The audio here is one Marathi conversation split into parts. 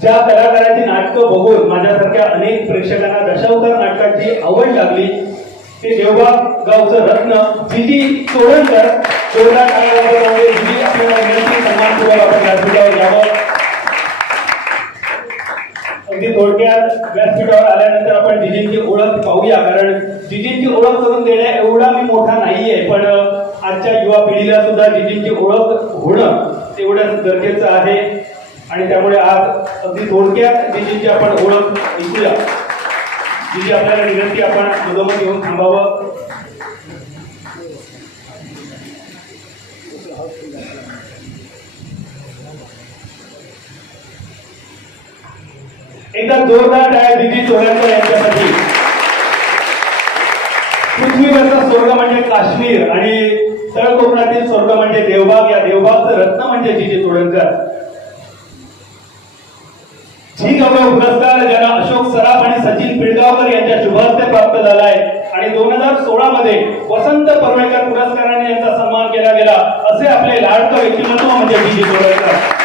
ज्या कलाकाराची नाटकं बघून माझ्यासारख्या अनेक प्रेक्षकांना दशावतार नाटकाची आवड लागली ते देवबाग गावचं रत्न जीजी चोडणकर. जोरदार टाळ्या जीजी आपल्याला विनंती सन्मानपूर्वक आपण व्यासपीठावर यावं. अगदी थोडक्यात व्यासपीठावर आल्यानंतर आपण जीजींची ओळख पाहूया, कारण जीजींची ओळख करून देण्या एवढा मी मोठा नाहीये, पण आजच्या युवा पिढीला सुद्धा जीजींची ओळख होणं तेवढंच गरजेचं आहे. आणि त्यामुळे आज अगदी थोडक्यात जीजींची आपण ओळख ऐकूया. जीजी आपल्याला विनंती आपण मुदमत येऊन थांबावं. एकदा जोरदार टाळ्या जीजी चोडणकर यांच्यासाठी. पृथ्वीवरचा स्वर्ग म्हणजे काश्मीर आणि तळ कोकणातील स्वर्ग म्हणजे देवबाग. या देवबागचं रत्न म्हणजे जीजी चोडणकर. झी गौरव पुरस्कार ज्यांना अशोक सराफ आणि सचिन पिळगावकर यांच्या शुभहस्ते प्राप्त झालाय आणि 2016 मध्ये वसंत परुळेकर पुरस्काराने यांचा सन्मान केला गेला. असे आपले लाडकं व्यक्तिमत्व म्हणजे जीजी चोडणकर.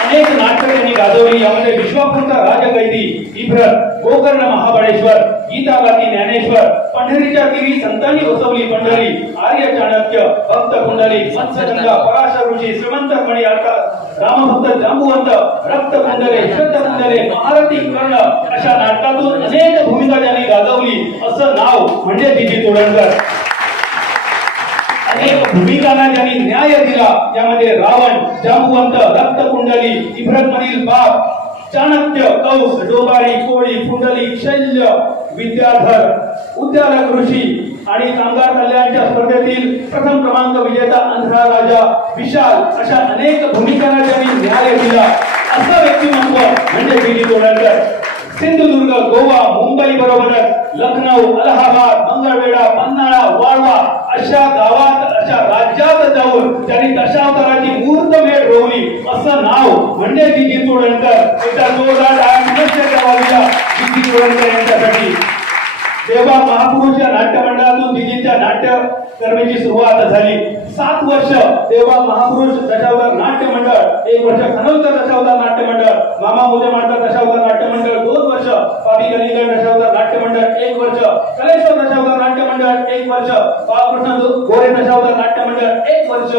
अनेक नाटकं त्यांनी गाजवली. यामध्ये विश्वापूरचा राजकैदी, इभ्रत, गोकर्ण महाबळेश्वर, गीतागाती ज्ञानेश्वर, पंढरीच्या तीरी संतांनी वसवली पंढरी, आर्य चाणक्य, भक्त कुंडली, मत्स्यगंगा, पराशर ऋषी, श्रीमंत मणी रामभक्त जांबुवंत, रक्त कुंडले, श्रद्ध कुंडले, महारथी कर्ण अशा नाटकातून अनेक भूमिका त्यांनी गाजवली. असं नाव म्हणजे जीजी चोडणकर. अनेक भूमिकांना ज्यांनी न्याय दिला. यामध्ये रावण, जांबुवंत, रक्त कुंडली, इभ्रतमधील बाप, चाणक्य, कौस, डोबारी, कोळी, कुंडली, शल्य, विद्याधर, उद्यालक ऋषी आणि कामगार कल्याणच्या स्पर्धेतील प्रथम क्रमांक विजेता अंधळा राजा, विशाल अशा अनेक भूमिकांना ज्यांनी न्याय दिला. असं व्यक्तिमत्व म्हणजे जीजी चोडणकर. सिंधुदुर्ग, गोवा, मुंबई बरोबरच लखनौ, अलाहाबाद, मंगळवेढा, पन्हाळा, वाळवा अशा गावात, अशा राज्यात जाऊन त्यांनी दशावताराची मूर्तमेढ रोवली. असं नाव म्हणजे जीजी चोडणकर. एकदा जोरदार टाळ्या जीजी चोडणकर यांच्यासाठी. देवबाग महापुरुष या नाट्य मंडळातून जीजींच्या नाट्य कर्मेची सुरुवात झाली. 7 वर्ष देवबाग महापुरुष दशावतार नाट्य मंडळ, 1 वर्ष खनोलकर दशावतार नाट्य मंडळ, मामा मोजे मांडकर दशावतार नाट्य मंडळ 2 वर्ष, पावी गणेशकर दशावतार नाट्य मंडळ 1 वर्ष, कलेश्वर दशावतार नाट्य मंडळ 1 वर्ष, बाळकृष्ण गोरे दशावतार नाट्य मंडळ 1 वर्ष.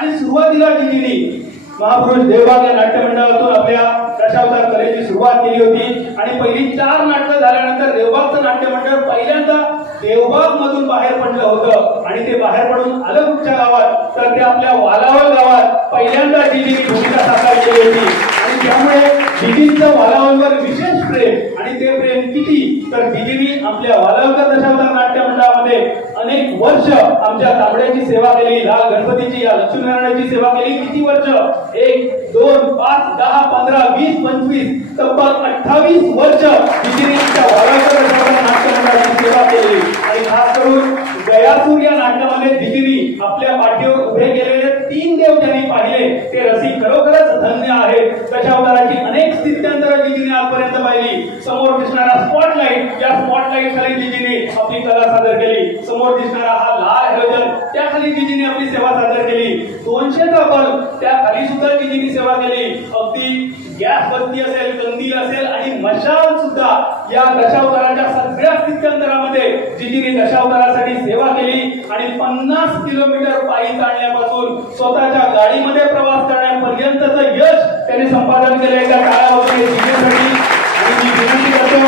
आणि सुरुवातीला जीजींनी महापुरुष देवबाग या नाट्य मंडळातून आपल्या दशावतार कलेची सुरुवात केली होती. आणि पहिली 4 नाटकं झाल्यानंतर देवबागचं नाट्य मंडळ पहिल्यांदा देवबाग मधून बाहेर पडलं होतं. आणि ते बाहेर पडून आलं कुठच्या गावात, तर ते आपल्या वालावल गावात पहिल्यांदा जीजींनी भूमिका साकार केली होती. आणि त्यामुळे जीजींचं वालावलवर विशेष प्रेम. आणि ते प्रेम किती, तर जीजींनी आपल्या वालावलकर दशावतार नाट्य मंडळामध्ये अनेक वर्ष आमच्या तांबड्याची सेवा केली, लाल गणपतीची, या लक्ष्मीनारायणाची सेवा केली. किती वर्ष? 1, 2, 5, 10, 15, 20, 25 तब्बल 28 वर्ष जीजींनी आमच्या वालावलकर दशावतार नाट्य मंडळाची सेवा केली. आणि खास करून गयासूर या नाटकामध्ये जीजींनी आपल्या पाठीवर उभे केलेले 3 देव ज्यांनी पाहिले ते रसिक खरोखरच धन्य आहेत. दशावताराची अनेक स्थित्यंतर जीजींनी आजपर्यंत पाहिली. समोर दिसणारा स्पॉटलाइट, या स्पॉटलाइट खाली जीजींनी आपली कला सादर केली. समोर दिसणारा हा लाल हॅलोजन, त्याखाली जीजींनी आपली सेवा सादर केली. 200चा बल्ब, त्याखाली सुद्धा जीजींनी सेवा केली. अगदी गॅस बत्ती असेल, कंदील असेल आणि मशाल सुद्धा या दशावताराच्या सगळ्या स्थित्यंतरामध्ये जीजींनी दशावतारासाठी सेवा केली. आणि 50 किलोमीटर पायी चालण्यापासून स्वतःच्या गाडीमध्ये प्रवास करण्यापर्यंतचं यश त्यांनी संपादन केलंय. त्या काळामध्ये जीजींसाठी. आणि मी विनंती करतो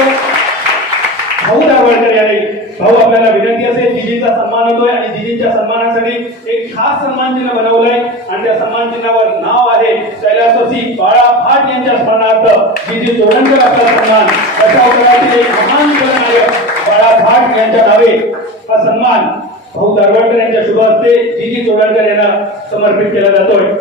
भाऊ दाभोळकर याने, भाऊ आपल्याला विनंती असेल, जीजींचा सन्मान होतोय आणि जीजींच्या सन्मानासाठी एक खास सन्मान चिन्ह बनवलंय. आणि त्या सन्मान चिन्हावर नाव आहे कैलासवासी बाळा भाट यांच्या स्मरणार्थ जीजी चोडणकर आपला सन्मान. दशावतारातील एक महान नायक बाळा भाट यांच्या नावे हा सन्मान भाऊ दाभोळकर यांच्या शुभ हस्ते जीजी चोडणकर यांना समर्पित केला जातोय.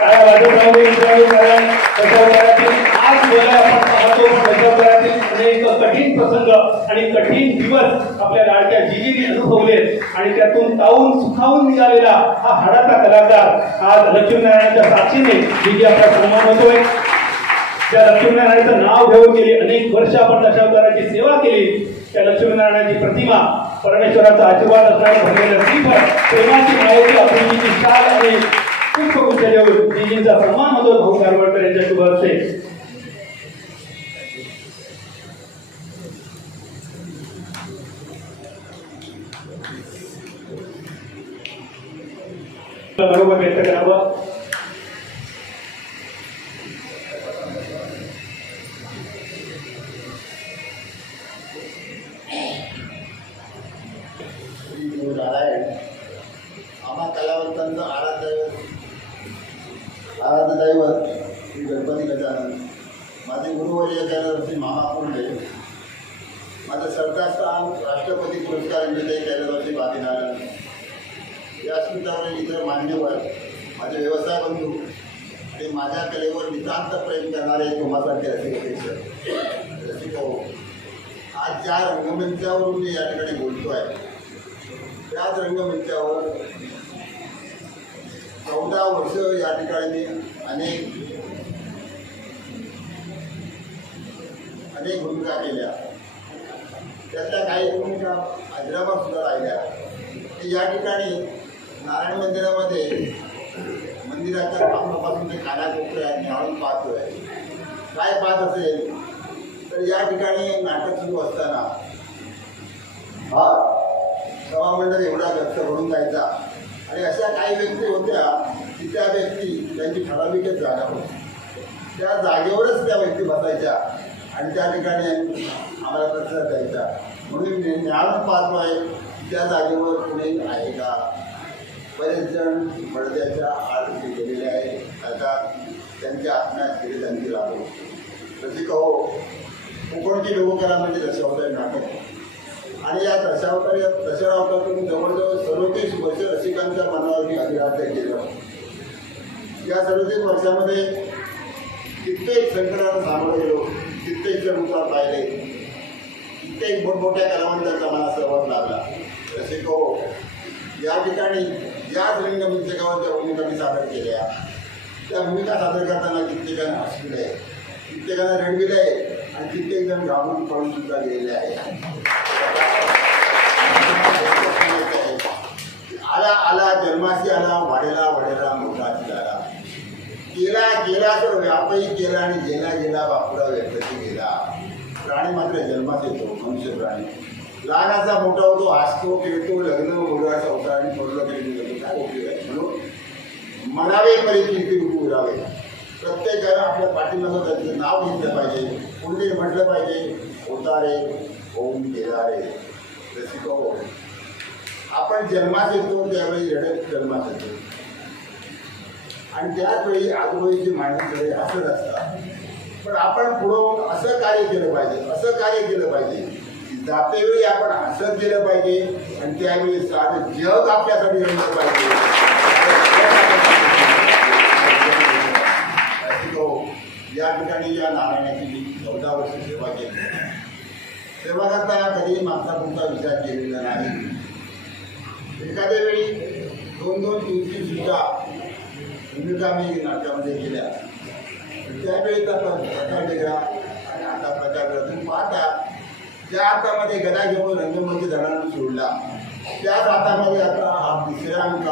काय वाजत राहू दे मित्रांनो, कारण दशावतारातील आज वेळा आपण पाहतो, दशावतारातील अनेक कठीण प्रसंग आणि कठीण दिवस आपल्या लाडक्या जीजींनी अनुभवले. आणि त्यातून तावून सुखावून निघालेला हा हाडाचा कलाकार आज लक्ष्मीनारायणाच्या साक्षीने जीजी आपला सन्मान होतोय. ज्या लक्ष्मीनारायणाचं नाव घेऊन गेली अनेक वर्ष आपण दशावताराची सेवा केली, त्या लक्ष्मीनारायणाची प्रतिमा, परमेश्वराचा आशीर्वाद असणारे भरलेलं श्रीफळ, प्रेमाची मायेची आपुलकीची शाल आणि पुष्पगुच्छ देऊन जीजींचा सन्मान होतो भाऊ दाभोळकर यांच्या शुभ हस्ते. मनोबल व्यक्त करावं. नारायण आम्हा कलावंतांचं आराध्य दैवत श्री गणपती गजानन, माझे गुरुवर्य श्री महापुंडे, माझं सरदारस्थान राष्ट्रपती पुरस्कार विजेते श्री बाबीनारायण, या स्मितावर इतर मान्यवर, माझे व्यवसाय बंधू आणि माझ्या कलेवर नितांत प्रेम करणारे तुम्हासारखे रसिक हो, आज ज्या रंगमंचावरून मी या ठिकाणी बोलतो आहे त्याच रंगमंचावर 14 वर्ष या ठिकाणी मी अनेक भूमिका केल्या. त्यातल्या काही भूमिका हैदराबाद सुद्धा राहिल्या. या ठिकाणी नारायण मंदिरामध्ये मंदिराच्या पासून ते कानाकोपऱ्यात निहाळून पाहतोय. काय पाहत असेल तर या ठिकाणी नाटक सुरू असताना हा सभामंडळ एवढा गच्च भरून जायचा आणि अशा काही व्यक्ती होत्या की त्या व्यक्ती त्यांची ठराविकच जागा होती. त्या जागेवरच त्या व्यक्ती बसायच्या आणि त्या ठिकाणी आम्हाला प्रतिसाद द्यायचा. म्हणून मी ज्ञान पाहतो आहे त्या जागेवर कुणी आहे का. बरेच जण पडद्याच्या आड गेलेले आहे. आता त्यांच्या आत्म्यात गेले त्यांची राहतो. रसिक हो, कोकणची लोककला म्हणजे दशावतारी नाटक आणि या दशावतारातून जवळजवळ 37 वर्ष रसिकांच्या मनावरती अधिराज्य केलं. या 37 वर्षामध्ये कित्येक संकटांना सामोरं गेलो, कित्येक चढउतार पाहिले, कित्येक मोठमोठ्या कलावंतांचा मला सहवास लागला. रसिक हो, या ठिकाणी याच रंगमंचकावर ज्या भूमिका मी सादर केल्या त्या भूमिका सादर करताना कित्येकांना हसविलं आहे, कित्येकांना रडविलं आहे आणि कित्येक जण घाबरून पळून सुद्धा गेलेले आहे. आला जन्माशी आला, वाढेला मोठाची आला, गेला तर व्यापही केला आणि गेला बापुरा व्यक्ती गेला. प्राणी मात्र जन्मात येतो, मनुष्य प्राणी लहानाचा मोठा होतो, हसतो, खेळतो, लग्न मुलगा संसार आणि मुलगा तरी काय उपयोग आहे. म्हणून म्हणावे परिस्थिती रूप उरावे. प्रत्येकानं आपल्या पाठीमागं त्यांचं नाव घेतलं पाहिजे, पुढे म्हटलं पाहिजे होतारे होऊन गेलारे. रसिक हो, आपण जन्मात येतो त्यावेळी रडत जन्मात येतो आणि त्याच वेळी आजूबाजूची माणसं असंच असतात. पण आपण पुढं असं कार्य केलं पाहिजे जातेवेळी आपण हसत गेलं पाहिजे आणि त्यावेळी सारं जग आपल्यासाठी रंगलं पाहिजे. या ठिकाणी या नारायणाची मी 14 वर्ष सेवा केली. सेवा करताना कधी मागचा पुढचा विचार केलेला नाही. एखाद्या वेळी 2-2, 3-3 सुद्धा भूमिका मी नाटकामध्ये केल्या. त्यावेळी प्रकार वेगळा आणि आता प्रकार वेगळा. तुम्ही पाहता ज्या हातामध्ये गदा घेऊन रंगमंच जणांना सोडला त्याच हातामध्ये आता हा 3रा अंक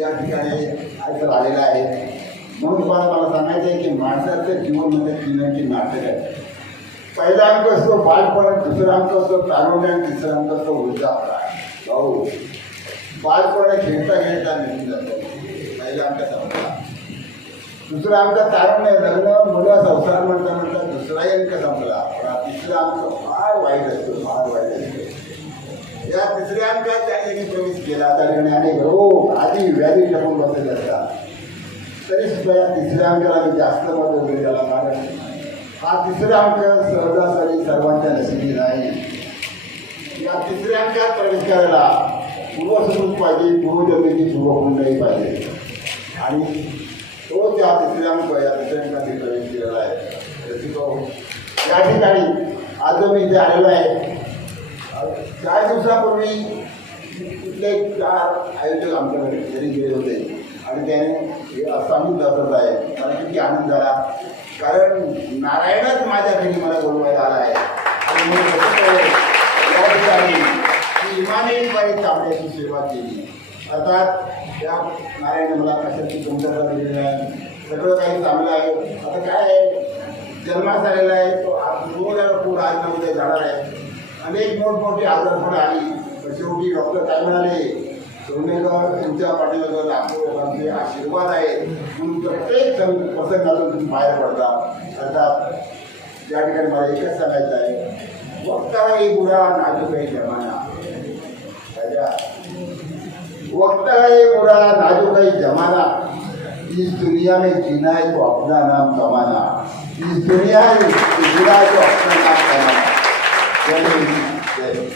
या ठिकाणी ऐकत आलेला आहे. म्हणून तुम्हाला मला सांगायचं आहे की माणसाचं जीवनमध्ये 3 अंकी नाटक आहे. पहिला अंक असतो बालपण, 2रा अंक असतो तारुण्य आणि 3रा अंक असतो वृद्धापकाळ. भाऊ, बालपण खेळता निघून जातो. पहिला अंक संपला. 2रा अंक तारुण्य, लग्न, मुलं, संसार म्हणता 2राही अंक संपला. 3रा अंक फार वाईट असतो. या 3ऱ्या अंकात त्यांनी प्रवेश केला त्या ठिकाणी अनेक रोग आधी व्याधी टपून बसलेले असतात. तरी सुद्धा या 3ऱ्या अंकाला मी जास्त मत वगैरे झाला. कारण हा 3रा अंक सहजासहजी सर्वांच्या नशिबी नाही. या 3ऱ्या अंकात प्रवेश करायला पूर्वसुरूप पाहिजे, पूर्वजन्मेची पूर्वकुंडही पाहिजे आणि तो त्या 3ऱ्या अंक या 3ऱ्या अंकात प्रवेश केलेला आहे. या ठिकाणी आज मी इथे आलेलो आहे. 4 दिवसापूर्वी कुठले 4 आयोजक आमच्याकडे घरी गेले होते आणि त्याने सांगितलं असत आहे. मला किती आनंद झाला कारण नारायणच माझ्या घरी मला बोलवायला आला आहे. आणि या ठिकाणी इमानीबाई तांबड्याची सेवा केली. अर्थात त्या नारायण मला कशाची कमतरता दिलेली आहे. सगळं काही चांगलं आहे. आता काय आहे, जन्मात झालेला आहे तो पूर आजमध्ये जाणार आहे. अनेक मोठमोठी आजारपण आली पण शेवटी डॉक्टर काय म्हणाले सोनेकर तुमच्या पाठीमागे लाखो लोकांचे आशीर्वाद आहेत म्हणून प्रत्येक प्रसंगातून तुम्ही बाहेर पडता. अर्थात या ठिकाणी मला एकच सांगायचं आहे, वक्त है बुरा नाजुक है जमाना. राजा, वक्त है बुरा नाजुक है जमाना, इस दुनिया में जीना है तो अपना नाम कमाना, इस दुनिया में जीना है तो अपना नाम कमाना. जय हिंद, जय हिंद.